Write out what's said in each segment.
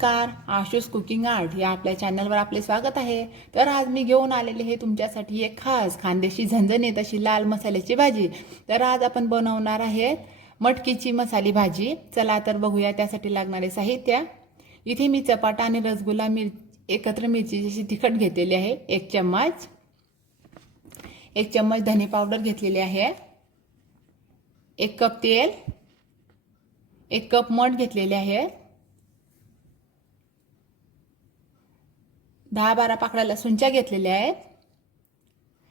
नमस्कार, आशूस cooking art या आपल्या चॅनलवर आपले स्वागत आहे। तर आज मी घेऊन आलेले हे तुमच्यासाठी एक खास खानदेशी झणझणीत अशी लाल मसाल्याची भाजी। तर आज आपण बनवणार आहे मटकीची मसाली भाजी। चला तर बघूया त्यासाठी लागणारे साहित्य। इथे मी चपाटा आणि रसगुल्ला एकत्र मिरचीची तिखट घेतलेली आहे 1 चम्मच। 1 चम्मच धने पावडर घेतलेली आहे। 1 कप तेल, 1 कप मठ घेतलेले आहे। 10-12 पाकळ्या लसूणच्या घेतलेल्या आहेत।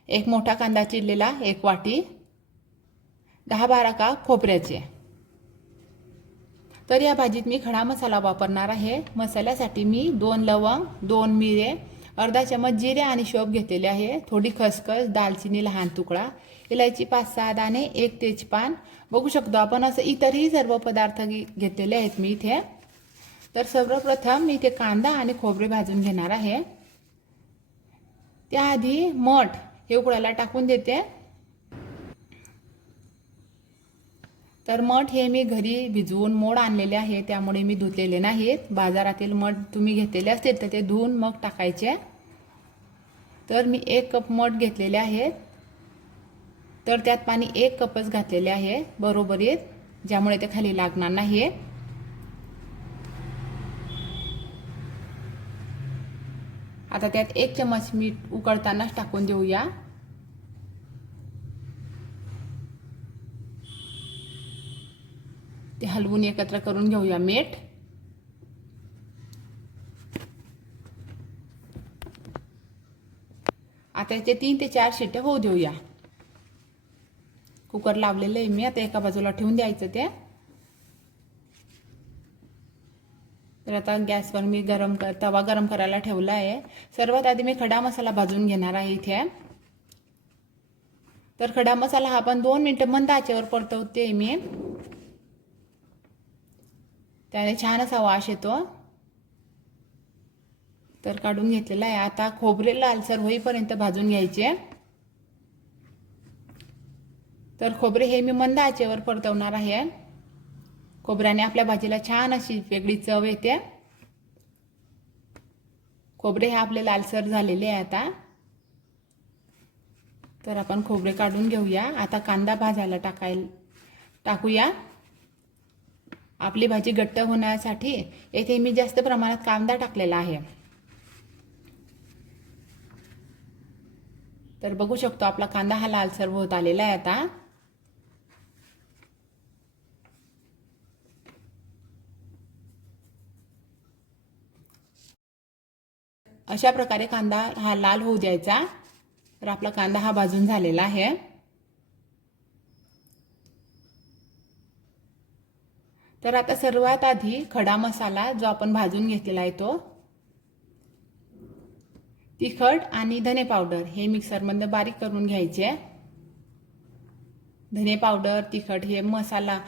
1 मोठा कांदा चिरलेला 1 वाटी, 10-12 काप खोबऱ्याचे। तर या भाजीत मी खडा मसाला वापरणार आहे। मसाल्यासाठी मी 2 लवंग, 2 मिरे, अर्धा चम्मच जिरे आणि शोभ घेतलेले आहे। थोडी खसखस, दालचिनी लहान तुकडा, इलायची 5-6 दाणे, 1 तेजपान। बघू शकतो आपण असं इतरही सर्व पदार्थ घेतलेले आहेत मी इथे। तर सर्वप्रथम मी इथे कांदा आणि खोबरे भाजून घेणार आहे। त्याआधी मठ हे उकळायला टाकून देते। तर मठ हे मी घरी भिजवून मोड आणलेले आहे, त्यामुळे मी धुतलेले नाहीत। बाजारातील मठ तुम्ही घेतलेले असतील तर ते धुवून मग टाकायचे। तर मी 1 कप मठ घेतलेले आहेत। तर त्यात पाणी 1 कपच घातलेले आहे बरोबरीत, ज्यामुळे ते खाली लागणार नाही। आता त्यात 1 चम्मच मीठ उकळतानाच टाकून देऊया। ते हलवून एकत्र करून घेऊया मीठ। आता याचे 3 ते 4 शिट्ट्या होऊ देऊया। कुकर लावलेलं आहे मी, आता एका बाजूला ठेवून द्यायचं ते। तर आता गॅसवर मी तवा गरम करायला ठेवला आहे। सर्वात आधी मी खडा मसाला भाजून घेणार आहे इथे। तर खडा मसाला हा आपण 2 मिनिटं मंद आचेवर परतवते मी, त्याने छान असा वास येतो। तर काढून घेतलेला आहे। आता खोबरे लालसर होईपर्यंत भाजून घ्यायचे। तर खोबरे हे मी मंद आचेवर परतवणार आहे। खोबऱ्याने आपल्या भाजीला छान अशी वेगळी चव येते। खोबरे हे आपले लालसर झालेले आहे आता। तर आपण खोबरे काढून घेऊया। आता कांदा भाजायला टाकूया। आपली भाजी घट्ट होण्यासाठी येथे मी जास्त प्रमाणात कांदा टाकलेला आहे। तर बघू शकतो आपला कांदा हा लालसर होत आलेला आहे आता। अशा प्रकारे कांदा हा लाल होऊ द्यायचा। तर आपला कांदा हा भाजून झालेला आहे। तर आता सर्वात आधी खडा मसाला जो आपण भाजून घेतलेला आहे तो, तिखट आणि धने पावडर हे मिक्सरमध्ये बारीक करून घ्यायचे। धने पावडर, तिखट हे मसाला,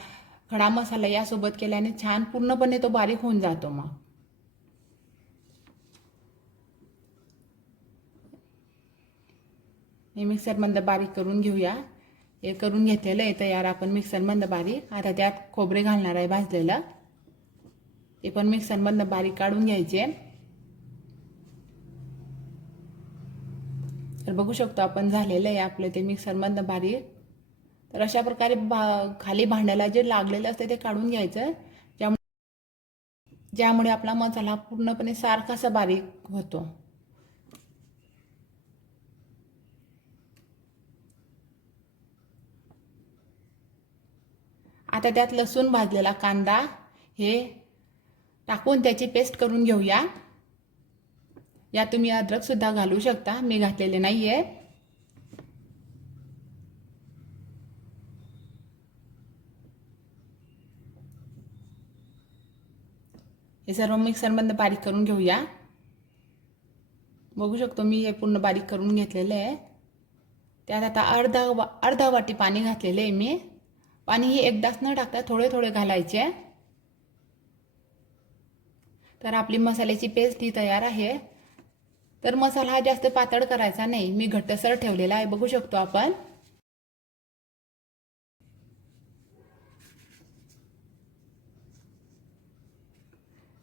खडा मसाला यासोबत केल्याने छान पूर्णपणे तो बारीक होऊन जातो। मग हे मिक्सरमध्ये बारीक करून घेऊया। हे करून घेतलेलं आहे तयार आपण मिक्सरमध्ये बारीक। आता त्यात खोबरे घालणार आहे भाजलेलं, ते पण मिक्सरमध्ये बारीक काढून घ्यायचे। तर बघू शकतो आपण झालेलं आहे आपलं ते मिक्सरमध्ये बारीक। तर अशा प्रकारे खाली भांड्याला जे लागलेलं असते ते काढून घ्यायचं, ज्यामुळे आपला मसाला पूर्णपणे सारखासा बारीक होतो। आता त्यात लसूण, भाजलेला कांदा हे टाकून त्याची पेस्ट करून घेऊया। या तुम्ही अद्रक सुद्धा घालू शकता, मी घातलेले नाहीये। हे सर्व मिक्सरमध्ये बारीक करून घेऊया। बघू शकतो मी हे पूर्ण बारीक करून घेतलेले आहे। त्यात आता अर्धा वाटी पाणी घातलेले आहे मी। पाणी हे एकदाच न टाकता थोडे थोडे घालायचे। तर आपली मसाल्याची पेस्ट ही तयार आहे। तर मसाला हा जास्त पातळ करायचा नाही, मी घट्टसर ठेवलेला आहे, बघू शकतो आपण।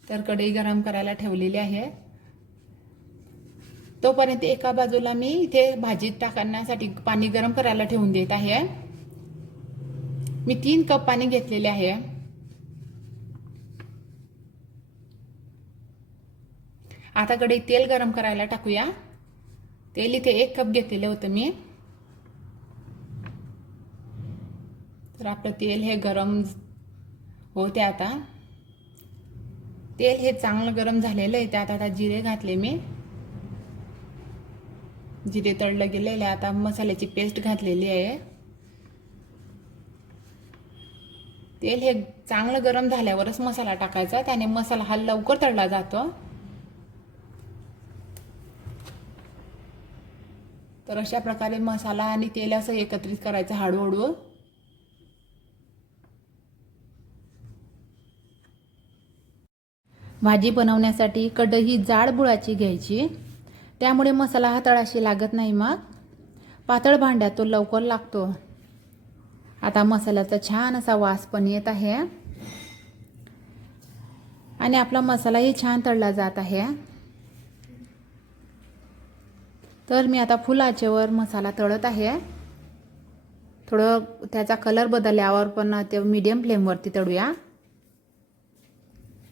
तर कढई गरम करायला ठेवलेली आहे. तोपर्यंत एका बाजूला मी इथे भाजीत टाकण्यासाठी पाणी गरम करायला ठेवून देत आहे. मी 3 कप पाणी घेतलेले आहे. आता कढईत तेल गरम करायला टाकूया. तेल इथे 1 कप घेतलेलं होतं मी. तर आपलं तेल हे गरम होते. आता तेल हे चांगलं गरम झालेलं आहे. त्यात आता जिरे घातले मी. जिरे तळलं गेलेले. आता मसाल्याची पेस्ट घातलेली आहे. तेल हे चांगलं गरम झाल्यावरच मसाला टाकायचा, त्याने मसाला हा लवकर तळला जातो. तर अशा प्रकारे मसाला आणि तेल असं एकत्रित करायचं हळूहळू. भाजी बनवण्यासाठी कढई जाड बुडाची घ्यायची, त्यामुळे मसाला हा तळाशी लागत नाही. मग पातळ भांड्यात तो लवकर लागतो. आता मसाल्याचा छान असा वास पण येत आहे आणि आपला मसालाही छान तळला जात आहे. तर मी आता फुल आचेवर मसाला तळत आहे. थोडं त्याचा कलर बदलल्यावर पण ते मीडियम फ्लेमवरती तळूया.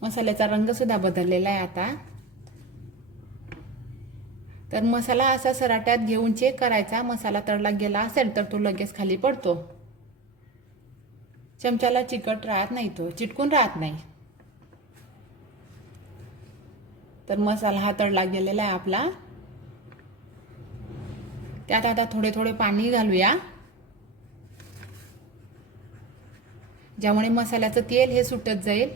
मसाल्याचा रंग सुद्धा बदललेला आहे आता. तर मसाला असा सराट्यात घेऊन चेक करायचा. मसाला तळला गेला असेल तर तो लगेच खाली पडतो. चमच्याला चिकट राहत नाही, तो चिटकून राहत नाही. तर मसाला हा तळला गेलेला आहे आपला. त्यात आता थोडे थोडे पाणी घालूया, ज्यामुळे मसाल्याचं तेल हे सुटत जाईल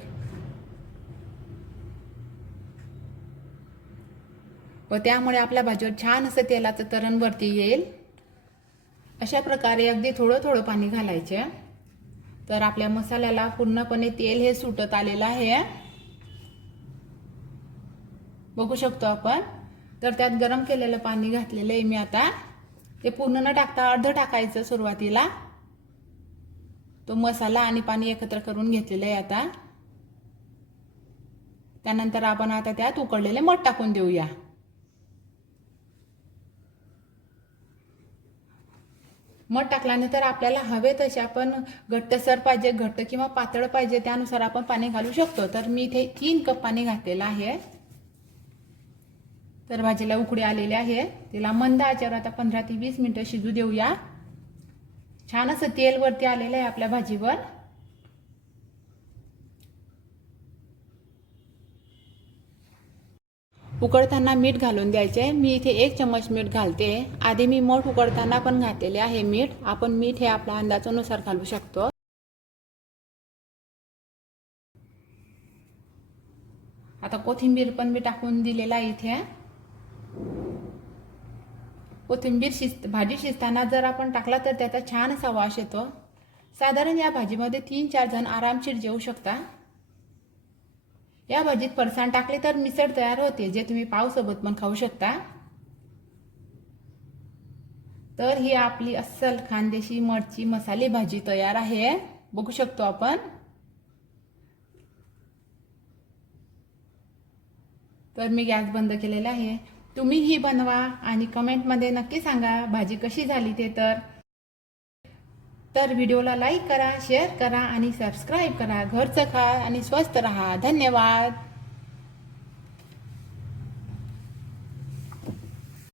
व त्यामुळे आपल्या भाजीवर छान असं तेलाचं तरण वरती येईल. अशा प्रकारे अगदी थोडं थोडं पाणी घालायचे. तर आपल्या मसाल्याला पूर्णपणे तेल हे सुटत आलेलं आहे, बघू शकतो आपण. तर त्यात गरम केलेलं पाणी घातलेलं आहे मी आता. ते पूर्ण न टाकता अर्ध टाकायचं सुरुवातीला. तो मसाला आणि पाणी एकत्र करून घेतलेलं आहे आता. त्यानंतर आपण आता त्यात उकळलेले मठ टाकून देऊया. मध टाकल्यानंतर आपल्याला हवे तसे आपण घट्टसर पाहिजे, घट्ट किंवा पातळ पाहिजे त्यानुसार आपण पाणी घालू शकतो. तर मी इथे 3 कप पाणी घातलेलं आहे. तर भाजीला उकळी आलेली आहे. तिला मंद आचेवर आता 15 ते 20 मिनिटं शिजू देऊया. छान असं तेल वरती आलेलं आहे आपल्या भाजीवर. उकडताना मीठ घालून द्यायचे. मी इथे 1 चम्मच मीठ घालते. आधी मी मठ उकडताना पण घातलेले आहे मीठ. आपण मीठ हे आपल्या अंदाजानुसार घालू शकतो. आता कोथिंबीर पण मी टाकून दिलेला आहे इथे. कोथिंबीर भाजी शिजताना जर आपण टाकला तर त्याचा छान असा वास येतो. साधारण या भाजीमध्ये 3-4 जण आरामशीर जेवू शकता. या भाजीत फरसाण टाकले तर मिसळ तयार होते, जे तुम्ही पावसोबत पण खाऊ शकता. तर ही आपली अस्सल खानदेशी मठची मसाले भाजी तयार आहे, बघू शकतो आपण. तर मी गॅस बंद केलेला आहे. तुम्ही ही बनवा आणि कमेंटमध्ये नक्की सांगा भाजी कशी झाली ते. तर व्हिडिओला लाईक करा, शेअर करा आणि सबस्क्राईब करा. घरचं खा आणि स्वस्थ रहा. धन्यवाद.